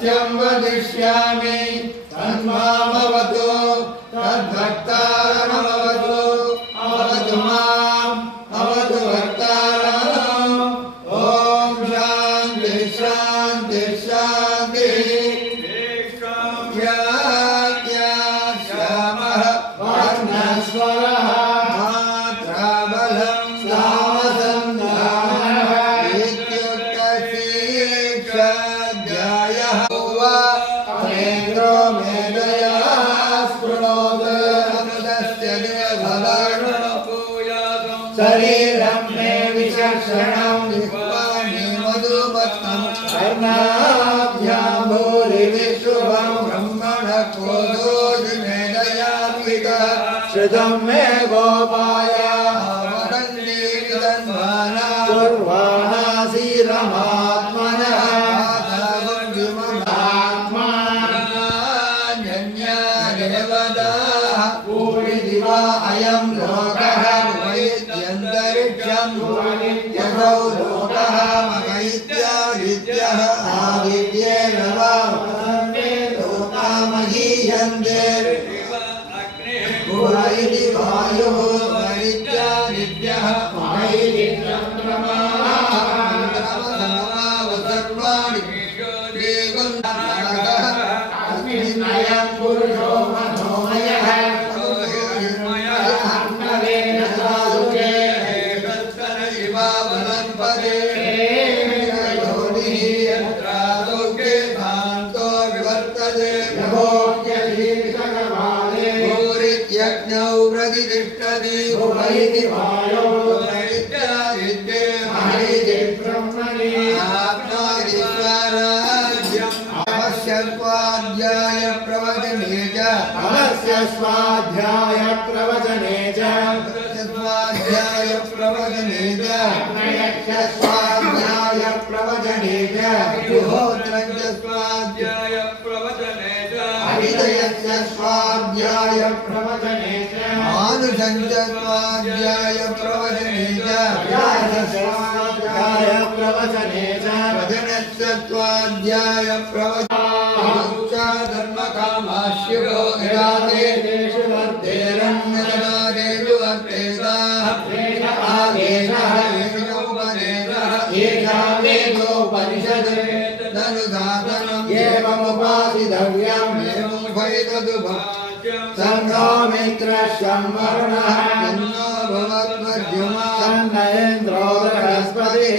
सत्यं वदिष्यामि तन्मामवतु तद्भक्तारमवतु अवतु माम् अवतु भक्तारम् ॐ शान्ति शान्ति शान्तिः श्यामः वर्णस्वरः मात्राबलं सामसन्धानः इत्युक्तशीक्षाध्यायः अनेन्द्रो मेधया स्पृणोतु अमृतस्य देवदारुणपूयातं शरीरं मे विचक्षणं विश्वानि मधुमत्तं कर्णाभ्यां भूरिविश्रुवं ब्रह्मणः कोदोजिमेधयान्वितः श्रुतं मे गोपाय कुर्वाणासीरमात्मनः आत्मान्यन्यादेवताः पूरिदिवा अयं लोकः वैद्यन्तरिक्षं यथौ लोकः मगैत्यादित्यः आदित्येन वा लोकामहीयन्ते गुह इति वायुः वैद्यादित्यः मगैति पुरुषो मनोमयः यज्ञौ प्रतिष्ठति भुवैति वायो वैद्यादित्ये महिति ब्रह्मणि आत्मादि स्वराज्यम् अवश्य स्वाध्याय प्रवचने च अवश्य स्वाध्याय प्रवचने च स्वाध्याय प्रवचने च स्वाध्याय प्रवचने च गृहोत्रस्य स्वाध्याय प्रवचने च हरितयस्य स्वाध्याय प्रवचने च मानुषञ्च स्वाध्याय प्रवचने च स्वाध्याय प्रवचने च वचनस्य स्वाध्याय प्रवचने धर्मकामाश्युरो निरादेशु वर्तेरन्नदादेषु वर्तेताः आदेशः एषा वेदोपनिषद् धनुधातनम् एवमुपासितव्यम् संघो मित्रश्वं वर्णः तन्नो भवद्मध्यमा तन्न इन्द्रो बृहस्पतिः